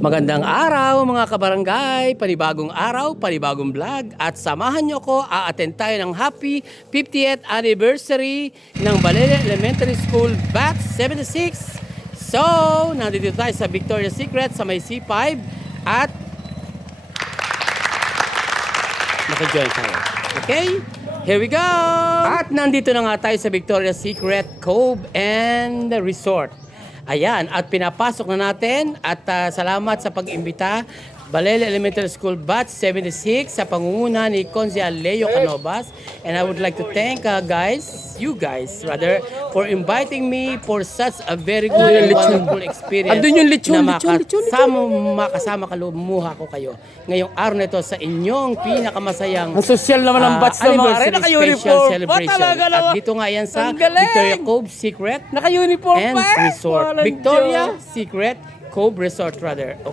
Magandang araw mga kabarangay, panibagong araw, panibagong vlog at samahan nyo ko, a-attend tayo ng happy 50th anniversary ng Balele Elementary School Batch 76. So, nandito tayo sa Victoria's Secret sa may C5 at naka-join tayo. Okay? Here we go! At nandito na nga tayo sa Victoria's Secret Cove and Resort. Ayan, at pinapasok na natin at salamat sa pag-imbita Balele Elementary School Batch 76 sa pangunguna ni Consial Leo Canovas. And I would like to thank you guys, for inviting me for such a very good and wonderful experience. Andun yung lechon, na makasama kalumuha ko kayo ngayong araw na ito sa inyong pinakamasayang ang social naman ang batch na mga rin, special celebration. At dito nga yan sa Victoria Cove Secret naka-uniform and Resort. Victoria Secret Cove Resort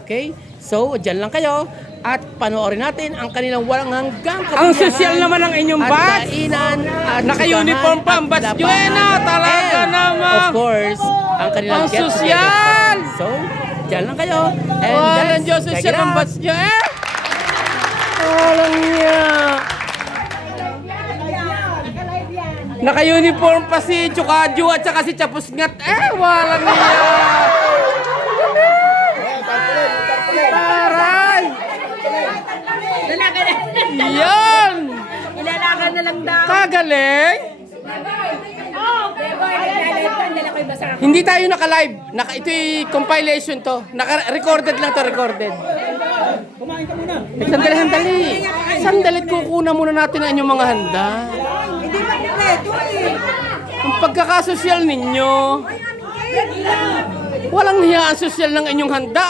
Okay? So, dyan lang kayo at panoorin natin ang kanilang walang hanggang kapiyahan. Ang social naman ang inyong batch. Kainan at naka-uniform pa ang batch nyo talaga naman. Of course, ang kanilang ang get social. So, dyan lang kayo. And Walang Diyos, check social it ang out. batch nyo Walang niya. Naka-uniform pa si Chukadju at saka si Chapusngat. Walang niya. Taray! Yan! Ilalakan na lang daw. Kagaling! Hindi tayo naka-live. Ito'y compilation to. Naka-recorded lang to, recorded. Kumain ka muna. Sandali. Sandali, kukunan muna natin ang inyong mga handa. Hindi ba nito Ang pagkakasosyal ninyo. Walang hiya ang sosyal ng inyong handa.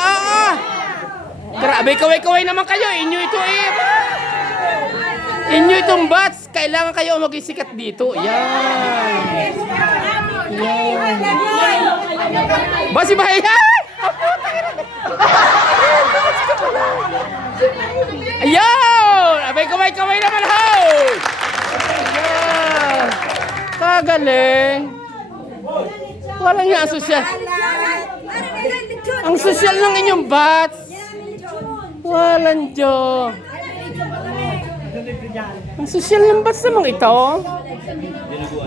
Grabe, kaway-kaway naman kayo. Inyo ito Inyo itong batch. Kailangan kayo mag-isikat dito. Yan. Basi bahaya! Ayun! Abay, kaway-kaway naman ho! Ayan. Kagaling. Walang hiya ang sosyal. Ang sosyal ng inyong batch. Walang Diyo. Ang sosyal ng batch namang ito.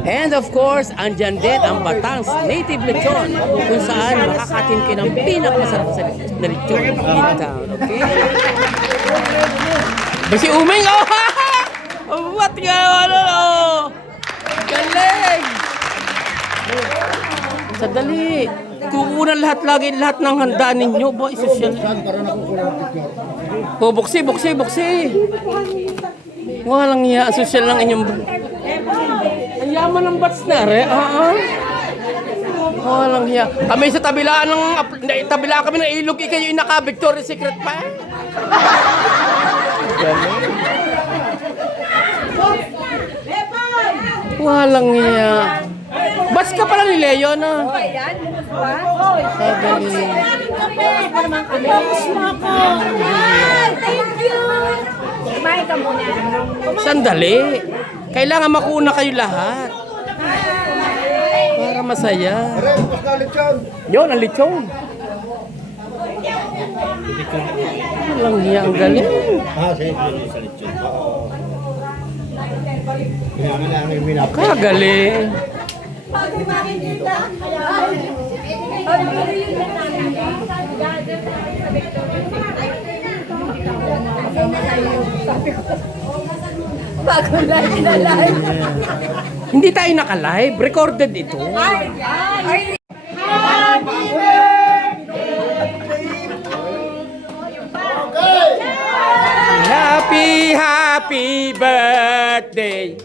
And of course, andyan din ang Batangs Native Lechon kung saan makakatin kayo ng pinakamasarap sa lechon in town. Okay? Basi uming! What nga? Galing! Sadali. Kukunan lahat ng handa ninyo. Boy, social. Buksi. Walang iya. Social lang inyong... Ang yaman ng bats na rin. Walang iya. Kami sa tabilaan kami ng ilog. Ikayo yung naka-Victoria's Secret pa. Walang iya. Bats ka pala ni Leo na. Sadali. Thank you. Kumain ka muna. Sandali. Kailangan makuha kayo lahat. Para masaya. Yun, ang lechon. Walang hiya, ang galing. Kagaling. Bago live na live. Hindi tayo naka-live. Recorded ito. Happy birthday.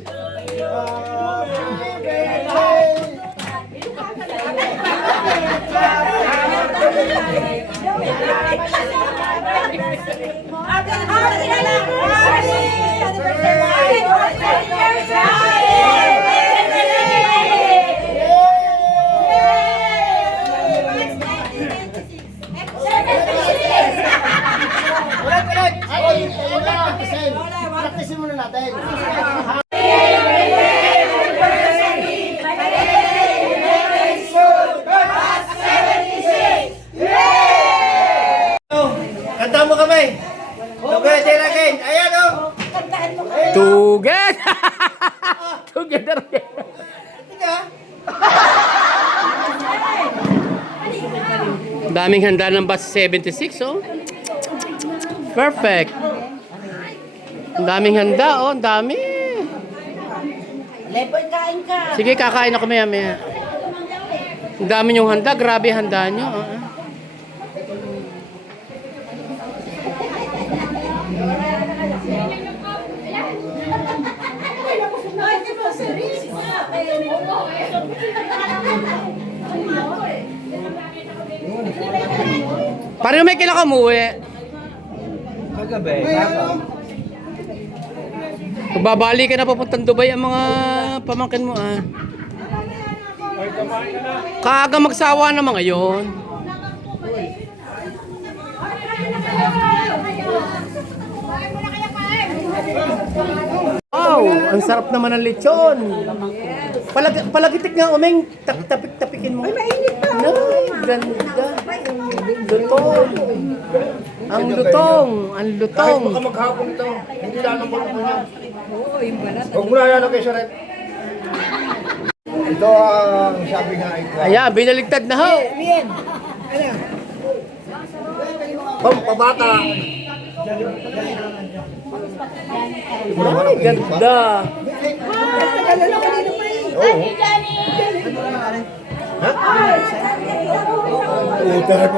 Practice muna natin. Kanta mo kami. Together again. Ayan o. Together! Together again. Daming handa ng bus 76, oh. Perfect. Ang daming handa, oh. Ang dami. Lepoy, kain ka. Sige, kakain ako maya-maya. Ang dami niyong handa. Grabe handa niyo. Ah. Parang may kailangan umuwi. Kagabi. Pagbabali ka na papuntang Dubai ang mga pamangkin mo, ah. Kaaga magsawa na mga yon. Wow, ang sarap naman ng lechon. Palagitik nga umeng, tapik-tapikin mo. Ay, mainit pa. Ay, ganda. Lutong. Ang lutong. Ang lutong. Kahit baka maghapon ito. Hindi lang ang bulong mo niya. Huwag mo na yan kay Saret. Ito ang sabi nga ito. Ayan, binaligtad na ho. Pampabata. Ay, ganda. Oo. Ha? Utara ko.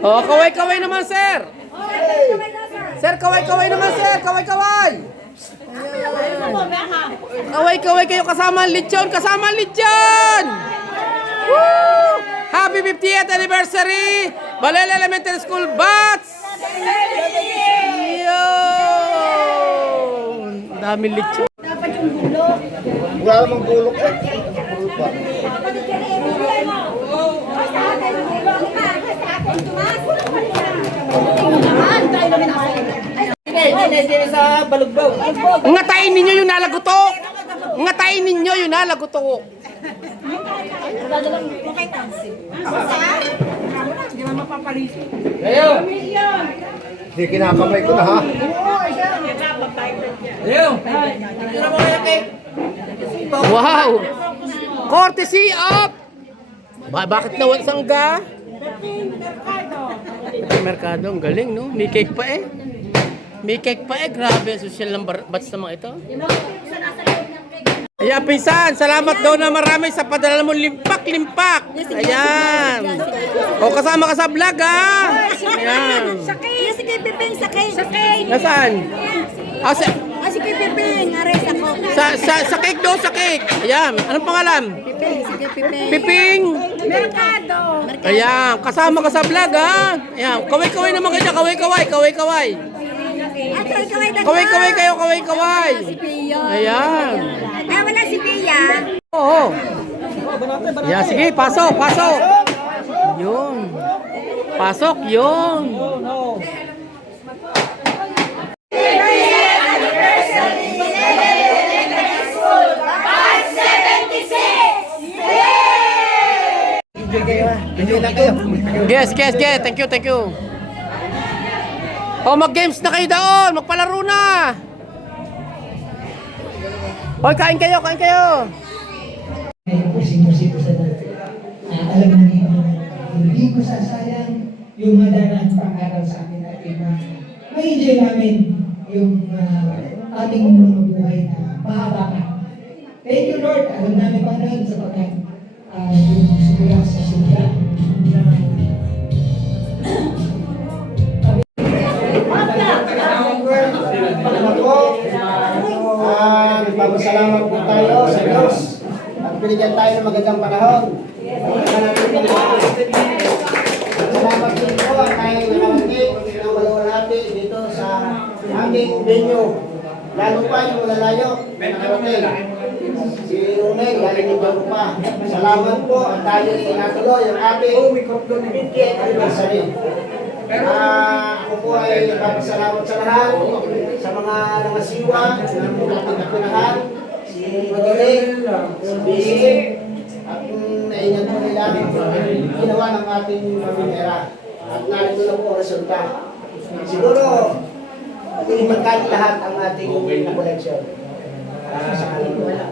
Oh, kaway-kaway naman, sir. Sir, kaway-kaway naman, sir. Kaway-kaway. Kaway-kaway kayo kasama ang lechon. Kasama ang lechon. Woo! Happy 50th anniversary! Balele Elementary School Bats! Yun! Daming lechon. Wala namang bulok eh. Bulok ba? Ngatain ninyo yung nalagutok! Ngatain ninyo yung nalagutok! Hindi kinakamay ko na ha. Wow! Courtesy of... Bakit nawal sangga? Merkado, ang galing, no? May cake pa eh. May cake pa eh. Grabe, social ng bats na mga ito. Ayan, pinsan, salamat daw na marami sa padala mo limpak-limpak. Ayan. O, kasama ka sa vlog, ha? Ayan. Sakay! Sige, Piping, sakay! Sakay! Nasaan? Ah, Sige, Piping, ares ako. sa cake daw, sa cake. Ayan, anong pangalan? Piping, sige, Piping. Piping. Merkado! Ayan, kasama ka sa vlog, ha? Ayan, kaway-kaway naman kayo, kaway-kaway, kaway-kaway. Kaway-kaway kayo, kaway-kaway. Ayan. Ah, wala si Pia. Oo. Ayan, sige, pasok, pasok. Yun. Pasok, yun. Yes, yes, yes. Thank you, thank you. Oh, mag-games na kayo doon. Magpalaro na. Hoy, kain kayo, kain kayo. Pusing-pusing sa dati. Alam na ninyo na hindi ko sasayang yung madaraan pang-araw sa akin at ma-enjoy namin yung ating mga buhay na mahaba pa. Thank you, Lord. Alam namin pa noon sapagkat yung sigura sa sila na Nagpapasalamat po tayo sa Diyos at binigyan tayo ng magandang panahon. Salamat din po at tayo nakarating ng maluwalhati dito sa aming venue. Lalo pa yung malalayo na nakarating. Si Runel, galing ni Bago pa. Salamat po at tayo inatuloy ang ating 50th anniversary. Ako po ay nagpapasalamat sa lahat, sa mga nangasiwa, ng ating kapinahan, si Magaling, si Bisi, at naingat po nila ginawa ng ating pamilya. At narito na po ang resulta. Siguro, hindi magkano lahat ang ating collection. Salamat sa inyo lahat.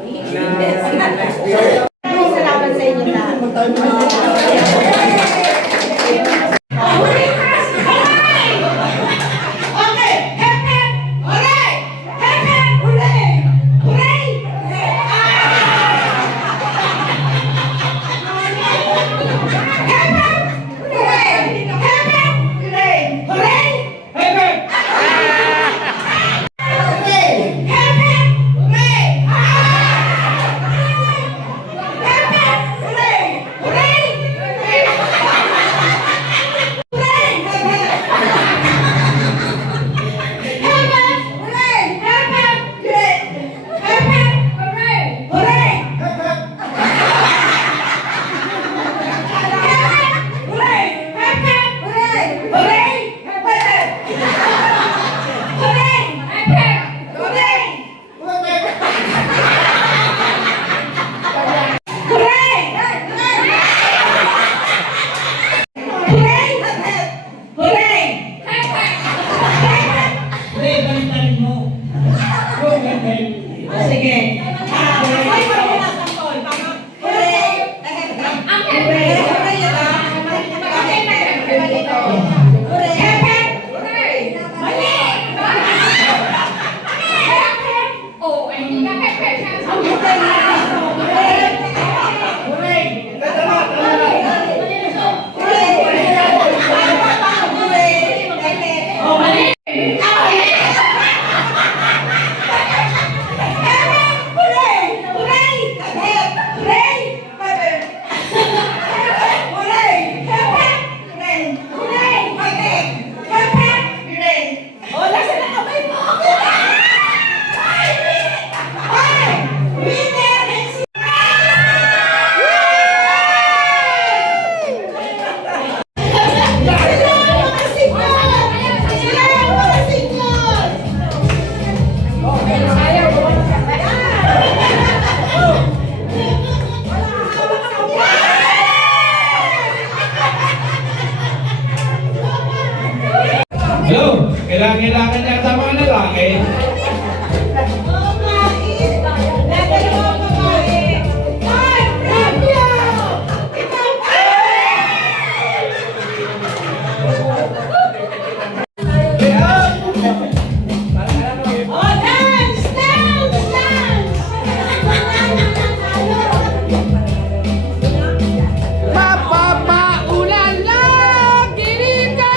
Hello, kailangan niya sa mga lalaki. Mapapaulan lang, gilitan!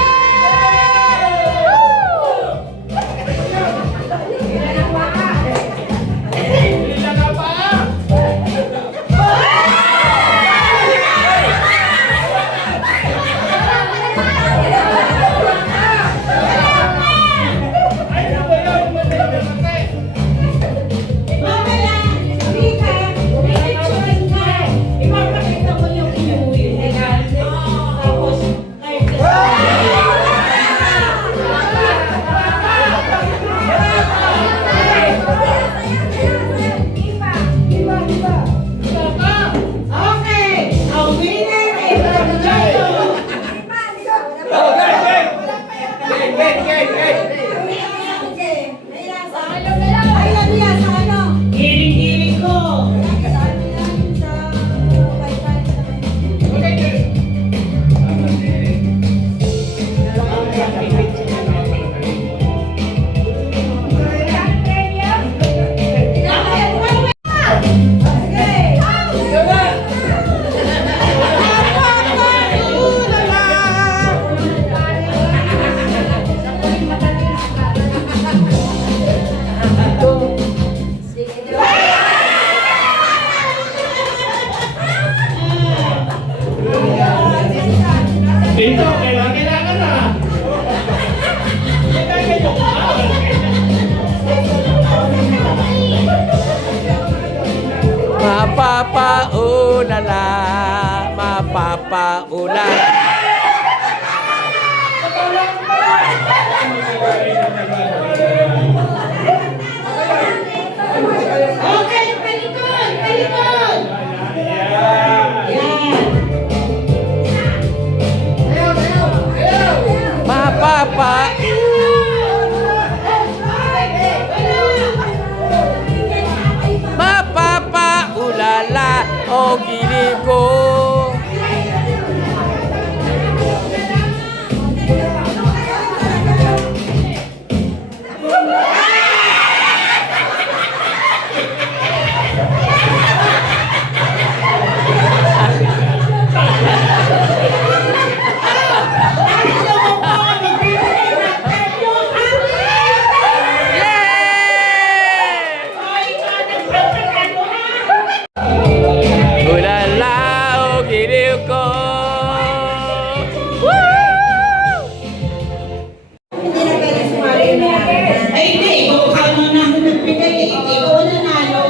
Hindi na pwede sumali yung nanalo. Ay, hindi. Ikaw ka muna ako nagbigay. Ikaw nanalo.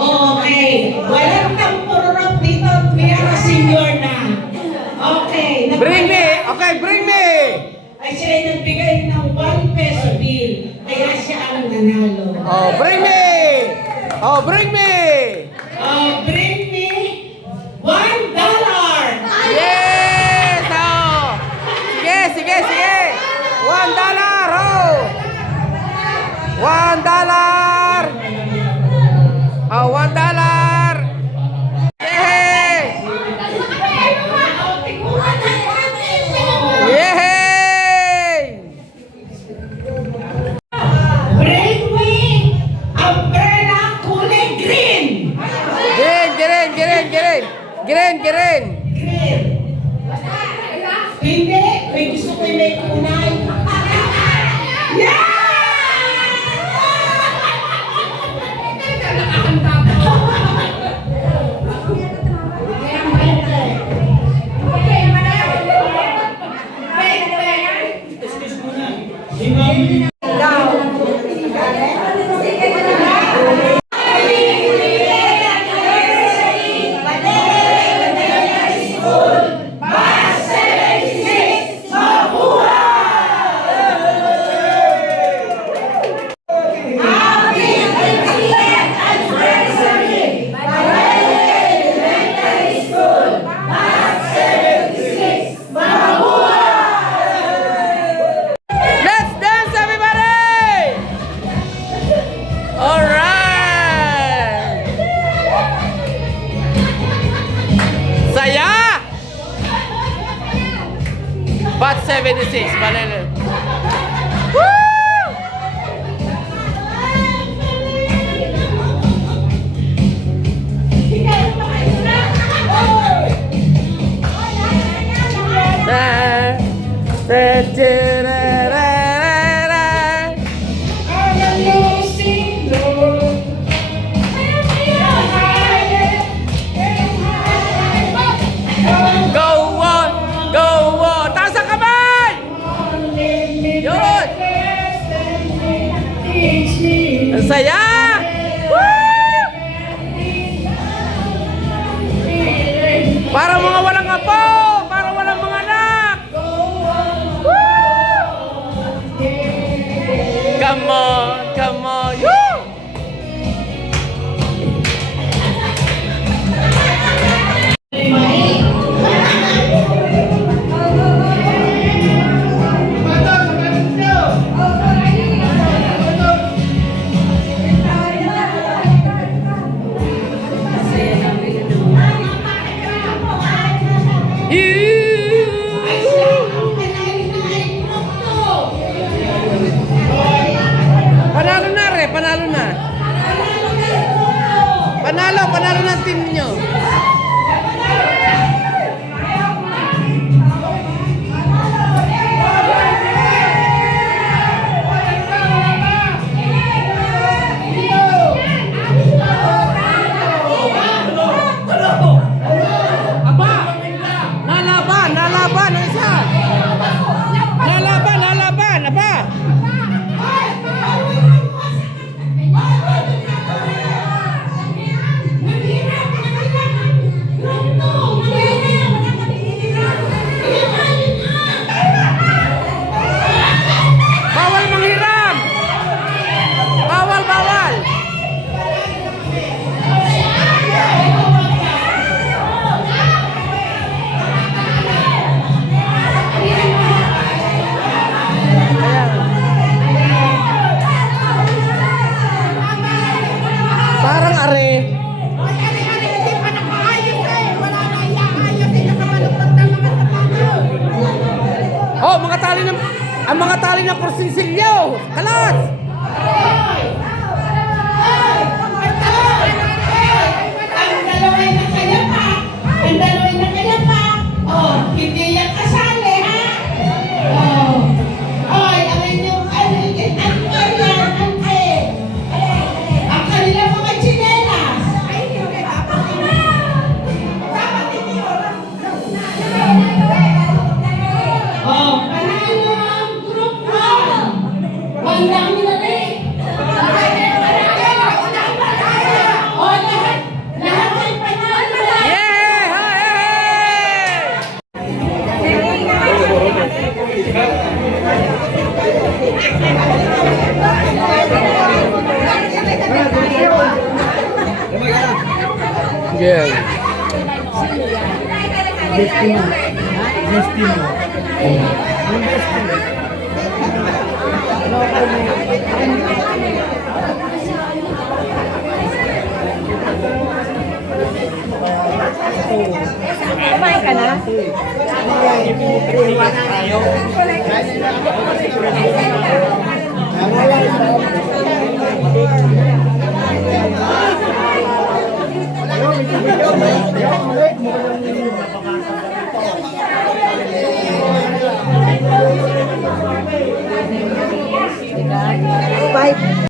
Okay. Walang tampurot dito. We are a senior na. Okay. Bring me! Okay, bring me! Ay, siya ay nagbigay ng 1 peso bill. Kaya siya ang nanalo. Oh, bring me! Oh, bring me! Bring me $1. Yes! Oh! Sige, sige, sige! $1! Oh! $1! Oh, $1! Yay! Yay! Bring me umbrella kulay green. Green, green, green, green! Green, green! Green. Hindi. May gusto ko yung may kulay. Yeah! Let's dance, everybody! All right! Saya! Bat 76, Manila. Woo! Go on! Go on! Taas ang kamay! Yun! Ang saya! Woo! Para mga walang apo! Para walang mga anak! Woo! Come on! Come on! Woo! Panalo na re, panalo na. Panalo na ang team nyo. Aba! Nalaban ang isa. Nalaban, aba! Bawal manghiram! Bawal, bawal! Parang are. Oh, mga tali ng ang mga tali ng kursilyo. Kalas! Ang dalaway na kaya pa. Ang dalaway na kaya pa. Oh, hindi yan kasali, ha? Oh. Oy, ang inyong ano yan? Ang yan, ang ang kanila mga chinelas. Ay, hindi. Dapat hindi. Kumain ka na? Bye.